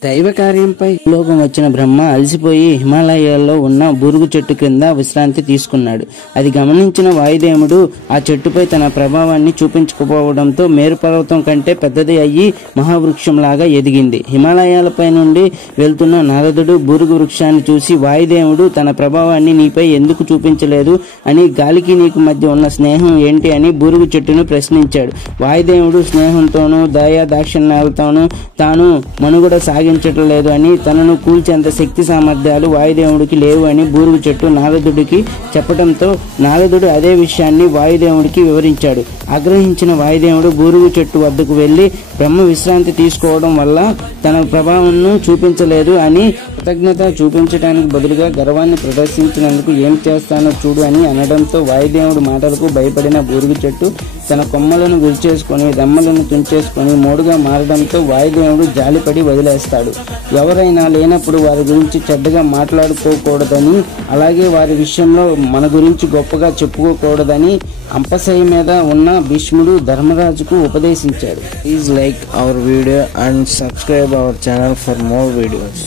దైవ కార్యంపై లోకం వచ్చిన బ్రహ్మ అలసిపోయి హిమాలయాల్లో ఉన్న బూరుగు చెట్టు క్రింద విశ్రాంతి తీసుకున్నాడు. అది గమనించిన వాయుదేవుడు ఆ చెట్టుపై తన ప్రభావాన్ని చూపించకపోవడంతో మేరు పర్వతం కంటే పెద్దది అయ్యి మహావృక్షంలాగా ఎదిగింది. హిమాలయాలపై నుండి వెళ్తున్న నారదుడు బూరుగు వృక్షాన్ని చూసి, వాయుదేవుడు తన ప్రభావాన్ని నీపై ఎందుకు చూపించలేదు అని, గాలికి నీకు మధ్య ఉన్న స్నేహం ఏంటి అని బూరుగు చెట్టును ప్రశ్నించాడు. వాయుదేవుడు స్నేహంతోనూ దయా దాక్షిణ్యాలతోనూ తాను మనుగడ సాగించటం లేదు అని, తనను కూల్చేంత శక్తి సామర్థ్యాలు వాయుదేవుడికి లేవు అని బూరుగు చెట్టు నారదుడికి చెప్పడంతో నారదుడు అదే విషయాన్ని వాయుదేవుడికి వివరించాడు. ఆగ్రహించిన వాయుదేవుడు బూరుగు చెట్టు వద్దకు వెళ్లి, బ్రహ్మ విశ్రాంతి తీసుకోవడం వల్ల తన ప్రభావంను చూపించలేదు అని, కృతజ్ఞత చూపించడానికి బదులుగా గర్వాన్ని ప్రదర్శించినందుకు ఏం చేస్తానో చూడు అని అనడంతో వాయుదేవుడు మాటలకు భయపడిన బూరుగు చెట్టు తన కొమ్మలను విరిచేసుకొని రెమ్మలను తుంచేసుకొని మోడుగా మారడంతో వాయుదేవుడు జాలిపడి వదిలేస్తాడు. ఎవరైనా లేనప్పుడు వారి గురించి చెడ్డగా మాట్లాడుకోకూడదని, అలాగే వారి విషయంలో మన గురించి గొప్పగా చెప్పుకోకూడదని అంపశయ్య మీద ఉన్న భీష్ముడు ధర్మరాజుకు ఉపదేశించాడు. Please like our video and subscribe our channel for more videos.